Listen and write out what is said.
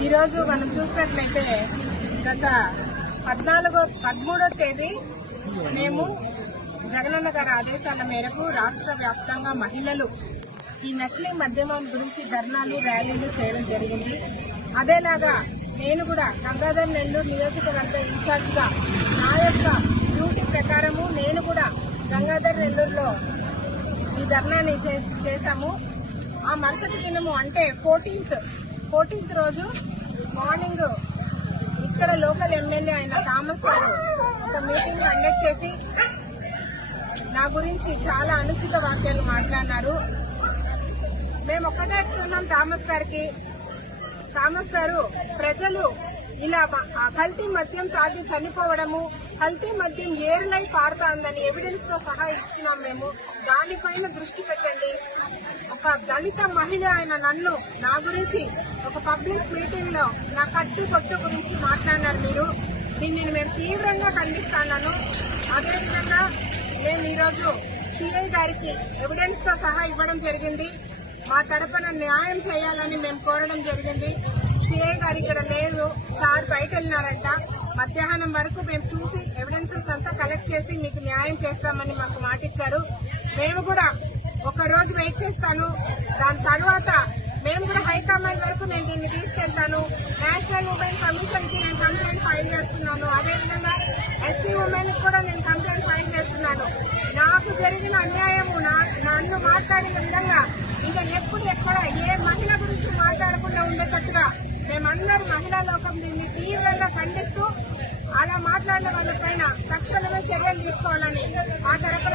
ఈరోజు మనం చూసినట్లయితే గత పద్నాలుగో పదమూడో తేదీ మేము జగనన్న గారి ఆదేశాల మేరకు రాష్ట్ర వ్యాప్తంగా మహిళలు ఈ నకిలీ మద్యమం గురించి ధర్నాలు ర్యాలీలు చేయడం జరిగింది. అదేలాగా నేను కూడా గంగాధర్ నెల్లూరు నియోజకవర్గ ఇన్ఛార్జ్గా నా యొక్క డ్యూటీ ప్రకారము నేను కూడా గంగాధర్ నెల్లూరులో ఈ ధర్నాని చేస్- చేశాము. ఆ మరుసటి దినము అంటే ఫోర్టీన్త్ ఫోర్టీన్త్ రోజు మార్నింగ్ ఇక్కడ లోకల్ ఎమ్మెల్యే అయిన థామస్ గారు ఒక మీటింగ్ కండక్ట్ చేసి నా గురించి చాలా అనుచిత వాక్యాలు మాట్లాడినారు. మేము ఒక్కటే చెప్తున్నాం థామస్ గారికి. థామస్ గారు ప్రజలు ఇలా ఆ కల్తీ మద్యం తాగి చనిపోవడము కల్తీ మద్యం ఏర్లై పారుతాందని ఎవిడెన్స్తో సహా ఇచ్చినాం మేము. దానిపైన దృష్టి పెట్టండి. ఒక దళిత మహిళ అయిన నన్ను నా గురించి ఒక పబ్లిక్ మీటింగ్లో నా కట్టు కొట్టు గురించి మాట్లాడినారు మీరు. దీనిని మేము తీవ్రంగా ఖండిస్తాను అదేవిధంగా మేము ఈరోజు సిఐ గారికి ఎవిడెన్స్తో సహా ఇవ్వడం జరిగింది. మా తరపున న్యాయం చేయాలని మేము కోరడం జరిగింది. సిఐ గారు ఇక్కడ లేదు తీసుకెళ్ళినారంట మధ్యాహ్నం వరకు మేము చూసి ఎవిడెన్సెస్ అంతా కలెక్ట్ చేసి మీకు న్యాయం చేస్తామని మాకు మాటిచ్చారు. మేము కూడా ఒక రోజు వెయిట్ చేస్తాను. దాని తర్వాత మేము కూడా హైకమాండ్ వరకు నేను దీన్ని తీసుకెళ్తాను. నేషనల్ ఉమెన్ కమిషన్కి నేను కంప్లైంట్ ఫైల్ చేస్తున్నాను. అదేవిధంగా ఎస్సీ ఉమెన్ కూడా నేను కంప్లైంట్ ఫైల్ చేస్తున్నాను. నాకు జరిగిన అన్యాయము నన్ను మాట్లాడిన విధంగా ఇంకా ఎప్పుడు ఎక్కడ ఏ మహిళ గురించి మాట్లాడకుండా ఉండేటట్టుగా మేమందరూ మహిళా లోకం దీన్ని ఖండిస్తూ అలా మాట్లాడిన వాళ్ళపైన తక్షణమే చర్యలు తీసుకోవాలని ఆ తరఫున